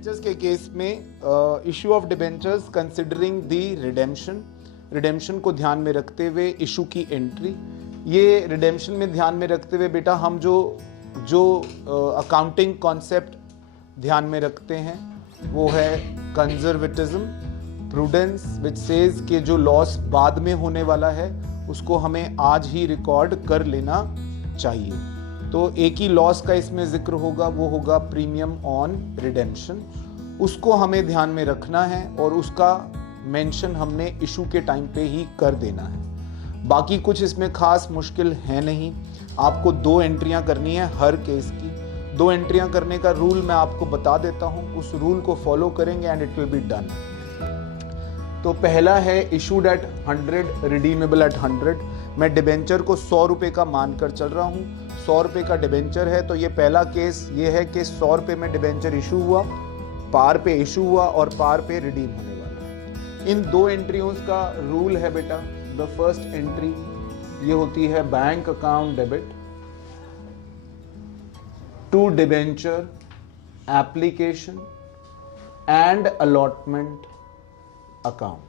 Debentures के case में issue of debentures considering the redemption को ध्यान में रखते हुए इशू की एंट्री, ये रिडेम्पशन में ध्यान में रखते हुए बेटा हम जो अकाउंटिंग कॉन्सेप्ट ध्यान में रखते हैं वो है कंजर्वेटिज्म, प्रूडेंस विच सेज कि जो लॉस बाद में होने वाला है उसको हमें आज ही रिकॉर्ड कर लेना चाहिए। तो एक ही लॉस का इसमें जिक्र होगा, वो होगा प्रीमियम ऑन रिडेम्पशन, उसको हमें ध्यान में रखना है और उसका मेंशन हमने इशू के टाइम पे ही कर देना है। बाकी कुछ इसमें खास मुश्किल है नहीं, आपको 2 एंट्रियां करनी है हर केस की। 2 एंट्रियां करने का रूल मैं आपको बता देता हूं, उस रूल को फॉलो करेंगे and it will be done. तो पहला है इशूड एट 100, रिडीमेबल एट 100। मैं डिबेंचर को 100 रुपए का मानकर चल रहा हूं, 100 रुपए का डिबेंचर है, तो ये पहला केस ये है कि 100 रुपए में डिबेंचर इशू हुआ, पार पे इशू हुआ और पार पे रिडीम होने वाला है। इन 2 एंट्रियों का रूल है बेटा, द फर्स्ट एंट्री ये होती है bank account debit to debenture application and allotment account.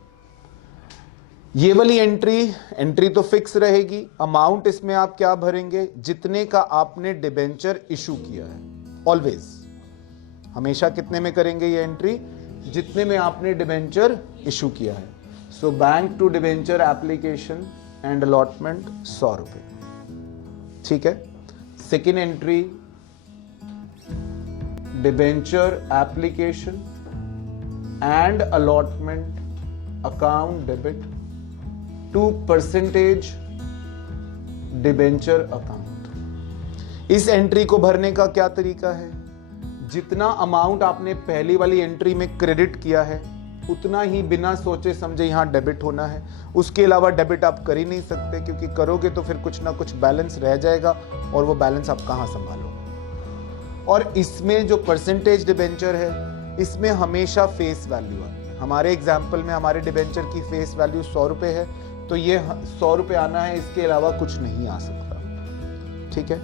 ये वाली एंट्री तो फिक्स रहेगी। अमाउंट इसमें आप क्या भरेंगे, जितने का आपने डिबेंचर इशू किया है, ऑलवेज हमेशा कितने में करेंगे ये एंट्री, जितने में आपने डिबेंचर इशू किया है। So bank to debenture application and allotment 100 रुपए, ठीक है। Second entry debenture application and allotment account debit to percentage debenture account. इस एंट्री को भरने का क्या तरीका है, जितना अमाउंट आपने पहली वाली एंट्री में क्रेडिट किया है उतना ही बिना सोचे समझे यहां डेबिट होना है। उसके अलावा डेबिट आप कर ही नहीं सकते, क्योंकि करोगे तो फिर कुछ ना कुछ बैलेंस रह जाएगा और वो बैलेंस आप कहां संभालोगे। और इसमें जो परसेंटेज डिबेंचर है इसमें हमेशा फेस वैल्यू आती है। हमारे एग्जाम्पल में हमारे डिबेंचर की फेस वैल्यू 100 रुपए है, तो ये 100 रुपए आना है, इसके अलावा कुछ नहीं आ सकता, ठीक है।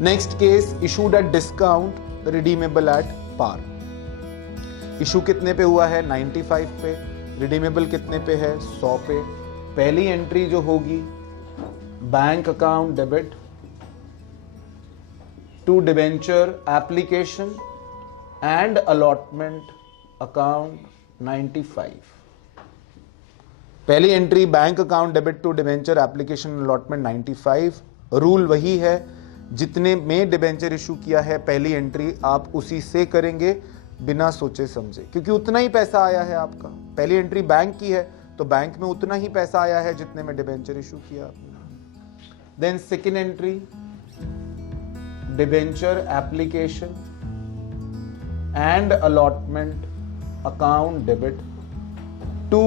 Next case issued at discount redeemable at par. Issue कितने पे हुआ है, 95 पे, रिडीमेबल कितने पे है, 100 पे। पहली एंट्री जो होगी bank account debit to debenture application and allotment account 95। पहली entry bank account debit to debenture application allotment 95। Rule वही है, जितने में डिबेंचर इशू किया है पहली एंट्री आप उसी से करेंगे बिना सोचे समझे, क्योंकि उतना ही पैसा आया है आपका। पहली एंट्री बैंक की है तो बैंक में उतना ही पैसा आया है जितने में डिबेंचर इशू किया आपने। Then second entry debenture application and allotment account debit to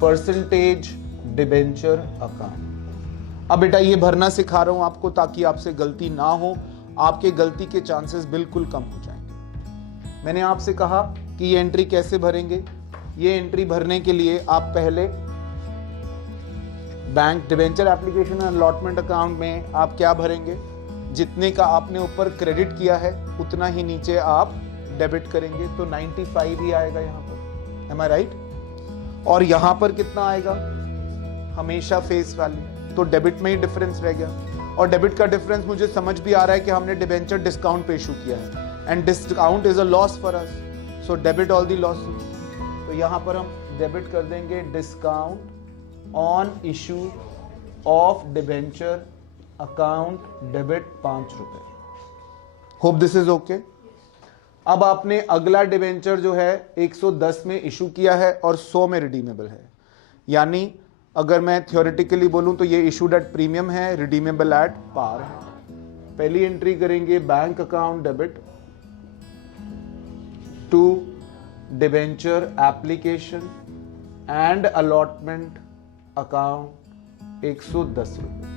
percentage debenture account. अब बेटा ये भरना सिखा रहा हूं आपको ताकि आपसे गलती ना हो, आपके गलती के चांसेस बिल्कुल कम हो जाएंगे। मैंने आपसे कहा कि ये एंट्री कैसे भरेंगे। ये एंट्री भरने के लिए आप पहले bank debenture application and allotment account में आप क्या भरेंगे, जितने का आपने ऊपर क्रेडिट किया है उतना ही नीचे आप डेबिट करेंगे, तो 95 ही आएगा यहां पर, एम आई राइट। और यहां पर कितना आएगा, हमेशा फेस वैल्यू, तो डेबिट में ही डिफरेंस रह गया। और डेबिट का डिफरेंस मुझे समझ भी आ रहा है कि हमने डिबेंचर डिस्काउंट पे इशू किया है and discount is a loss for us, so debit all the losses. तो यहां पर हम डेबिट कर देंगे discount on issue of debenture account debit 5 रुपए। Hope this is okay. अब आपने अगला डिबेंचर जो है 110 में इशू किया है और 100 में रिडीमेबल है, यानी अगर मैं थ्योरेटिकली बोलूं तो ये इशूड एट प्रीमियम है, रिडीमेबल एट पार है। पहली एंट्री करेंगे bank account debit to debenture application and allotment account 110 रुपए।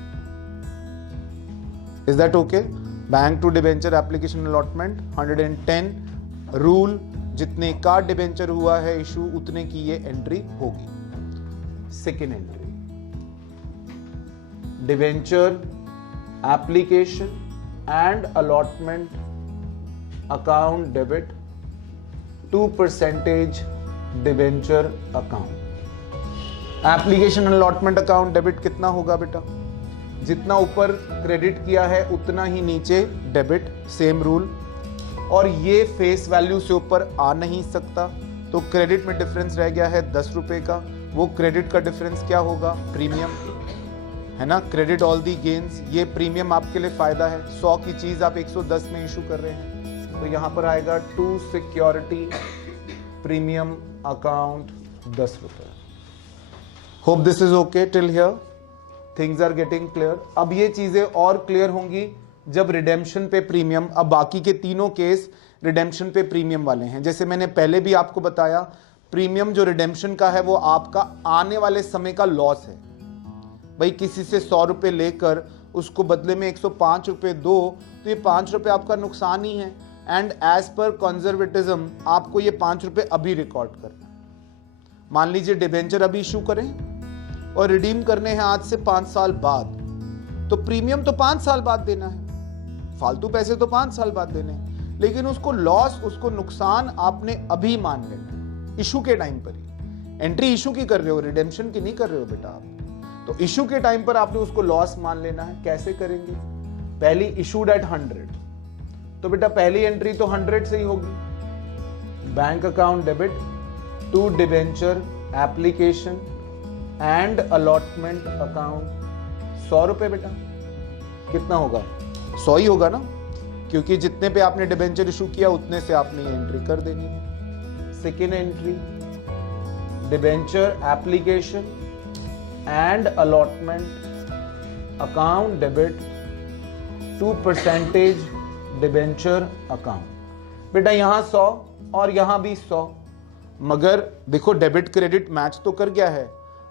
Is that okay? Bank to debenture application allotment 110। Rule, जितने का डिबेंचर हुआ है इशू उतने की ये एंट्री होगी। Second entry debenture application and allotment account debit to percentage debenture account. Application allotment account debit कितना होगा बेटा? जितना ऊपर क्रेडिट किया है उतना ही नीचे डेबिट, सेम रूल। और ये फेस वैल्यू से ऊपर आ नहीं सकता, तो क्रेडिट में डिफरेंस रह गया है 10 रुपए का। वो क्रेडिट का डिफरेंस क्या होगा? प्रीमियम, है ना? क्रेडिट ऑल दी गेन्स, ये प्रीमियम आपके लिए फायदा है। 100 की चीज आप 110 में इशू कर रहे हैं, तो यहां पर आएगा टू सिक्योरिटी प्रीमियम अकाउंट 10 रुपए। Hope this is okay till here, things are getting clear. अब ये चीजें और क्लियर होंगी जब रिडेम्पशन पे प्रीमियम, अब बाकी के तीनों केस रिडेम्पशन पे प्रीमियम वाले हैं। जैसे मैंने पहले भी आपको बताया, प्रीमियम जो रिडेम्पशन का है वो आपका आने वाले समय का लॉस है। भाई किसी से 100 रुपए लेकर उसको बदले में 105 रुपए दो, तो ये 5 रुपए आपका नुकसान ही है। एंड एज पर कंजर्वेटिज्म आपको ये 5 रुपए अभी रिकॉर्ड करना है। मान लीजिए डिबेंचर अभी इशू करें और रिडीम करने हैं आज से 5 साल बाद, तो प्रीमियम तो 5 साल बाद देना है, फालतू पैसे तो 5 साल बाद देने हैं, लेकिन उसको लॉस, उसको नुकसान आपने अभी मान लेना है, इशू के टाइम पर ही। एंट्री इशू की कर रहे हो, रिडेम्पशन की नहीं कर रहे हो बेटा आप। तो इशू के टाइम पर आपने उसको लॉस मान लेना है। कैसे करेंगे? पहली इशूड एट 100, तो बेटा पहली एंट्री तो 100 से ही होगी। Bank account debit to debenture application and allotment account 100 रुपए बेटा। कितना होगा? 100 ही होगा ना, क्योंकि जितने पे आपने डिबेंचर इशू किया उतने से आपने ये एंट्री कर देनी है। Second entry, debenture application and allotment account debit to percentage debenture account. बेटा यहां 100 और यहां भी 100, मगर देखो डेबिट क्रेडिट मैच तो कर गया है,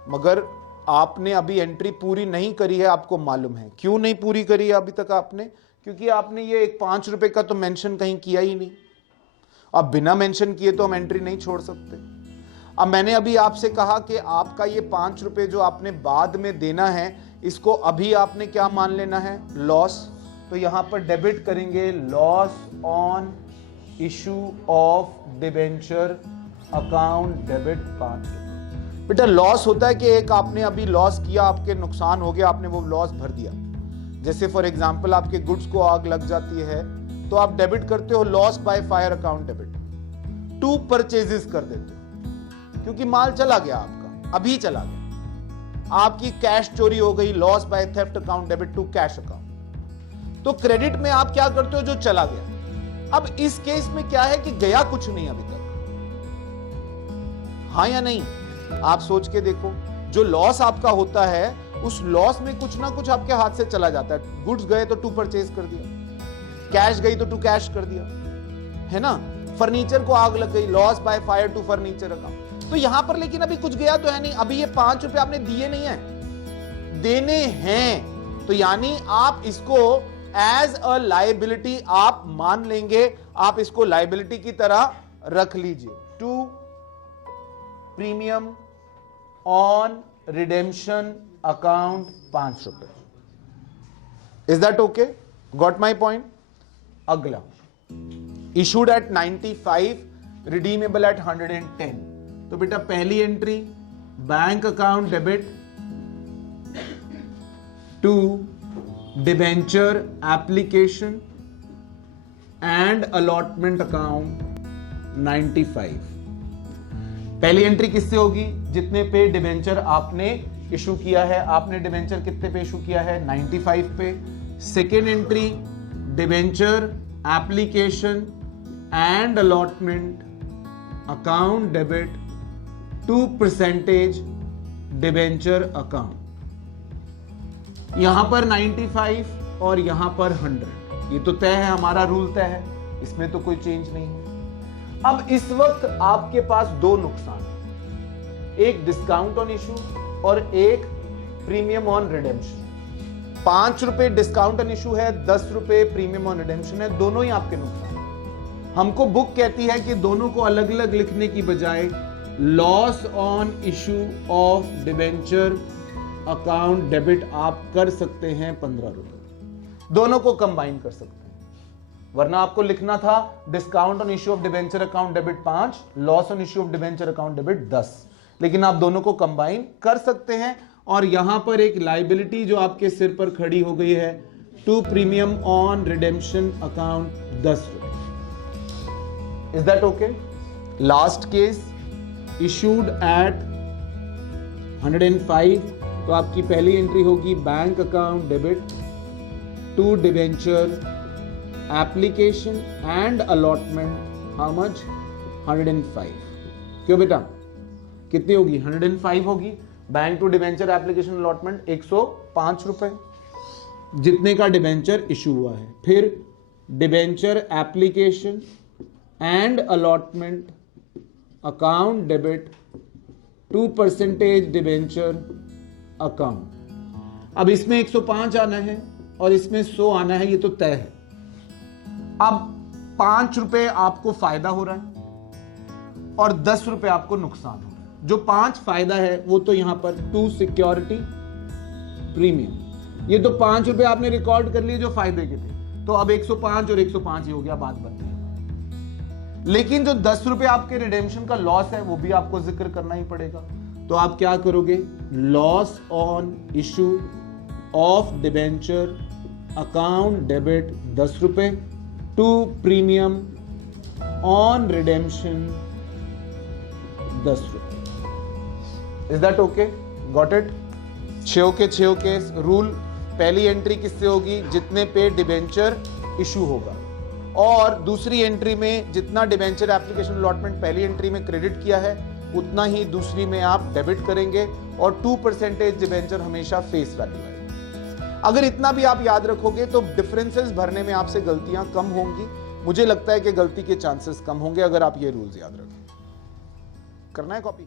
मगर आपने अभी एंट्री पूरी नहीं करी है। आपको मालूम है क्यों नहीं पूरी करी है अभी तक आपने? क्योंकि आपने ये एक 5 रुपए का तो मेंशन कहीं किया ही नहीं। अब बिना मेंशन किए तो हम एंट्री नहीं छोड़ सकते। अब मैंने अभी आपसे कहा कि आपका ये 5 रुपए जो आपने बाद में देना है, इसको अभी आपने क्या मान लेना है? लॉस। तो यहां पर डेबिट करेंगे loss on issue of debenture account debit 5 रुपए। बेटा लॉस होता है कि एक आपने अभी लॉस किया, आपके नुकसान हो गया, आपने वो लॉस भर दिया। जैसे फॉर एग्जांपल आपके गुड्स को आग लग जाती है, तो आप डेबिट करते हो loss by fire account debit to purchases कर देते हो, क्योंकि माल चला गया आपका, अभी चला गया। आपकी कैश चोरी हो गई, loss by theft account debit to cash account. तो क्रेडिट में आप क्या करते हो? जो चला गया। अब इस केस में क्या है कि गया कुछ नहीं अभी तक, हाँ या नहीं? आप सोच के देखो, जो लॉस आपका होता है उस लॉस में कुछ ना कुछ आपके हाथ से चला जाता है। गुड्स गए तो टू परचेज कर दिया, कैश गई तो टू कैश कर दिया, है ना? फर्नीचर को आग लग गई, loss by fire to furniture account. तो यहां पर लेकिन अभी कुछ गया तो है नहीं, अभी ये 5 रुपए आपने दिए नहीं है, देने हैं। तो यानी आप इसको एज अ लायबिलिटी आप मान लेंगे, आप इसको लायबिलिटी की तरह रख लीजिए। To premium on redemption account 5 रुपए। Is that okay? Got my point? अगला, इशूड एट 95, रिडीमेबल एट 110। तो बेटा पहली entry bank account debit to debenture application and allotment account 95। पहली एंट्री किससे होगी? जितने पे डिबेंचर आपने इशू किया है। आपने डिबेंचर कितने पे इशू किया है? 95 पे। Second entry debenture application and allotment account debit to percentage debenture account. यहां पर 95 और यहां पर 100, ये तो तय है, हमारा रूल तय है, इसमें तो कोई चेंज नहीं है। अब इस वक्त आपके पास दो नुकसान है, एक डिस्काउंट ऑन इशू और एक प्रीमियम ऑन रिडेम्पशन। 5 रुपए डिस्काउंट ऑन इशू है, 10 रुपए प्रीमियम ऑन रिडेम्पशन है, दोनों ही आपके नुकसान है। हमको बुक कहती है कि दोनों को अलग अलग लिखने की बजाय loss on issue of debenture account debit आप कर सकते हैं 15 रुपए, दोनों को कंबाइन कर सकते हैं। वरना आपको लिखना था discount on issue of debenture account debit 5, loss on issue of debenture account debit 10। लेकिन आप दोनों को कंबाइन कर सकते हैं और यहां पर एक लाइबिलिटी जो आपके सिर पर खड़ी हो गई है, to premium on redemption account 10 रुपए। Is that okay? Last case issued at 105, तो आपकी पहली एंट्री होगी bank account debit to debenture application and allotment, how much? 105। क्यों बेटा, कितनी होगी? 105 होगी। Bank to debenture application allotment 105 रुपए, जितने का डिबेंचर इशू हुआ है। फिर debenture application and allotment account debit 2% debenture account. अब इसमें 105 आना है और इसमें 100 आना है, ये तो तय है। अब 5 रुपए आपको फायदा हो रहा है और 10 रुपए आपको नुकसान हो रहा है। जो 5 फायदा है वो तो यहां पर टू सिक्योरिटी प्रीमियम, ये तो 5 रुपए आपने रिकॉर्ड कर लिए जो फायदे के थे, तो अब 105 और 105 ही हो गया, बात बन गई। लेकिन जो 10 रुपए आपके रिडेम्पशन का लॉस है वो भी आपको जिक्र करना ही पड़ेगा। तो आप क्या करोगे? Loss on issue of debenture account debit 10 रुपए टू प्रीमियम ऑन रिडेम्पशन 10 रुपए। Is that okay? Got it? 6 के रूल, पहली एंट्री किससे होगी? जितने पे डिबेंचर इशू होगा, और दूसरी एंट्री में जितना डिबेंचर एप्लीकेशन अलॉटमेंट पहली एंट्री में क्रेडिट किया है उतना ही दूसरी में आप डेबिट करेंगे, और 2% डिबेंचर हमेशा फेस वैल्यू है। अगर इतना भी आप याद रखोगे तो डिफरेंसेस भरने में आपसे गलतियां कम होंगी। मुझे लगता है कि गलती के चांसेस कम होंगे अगर आप ये रूल्स याद रखें। करना है कॉपी?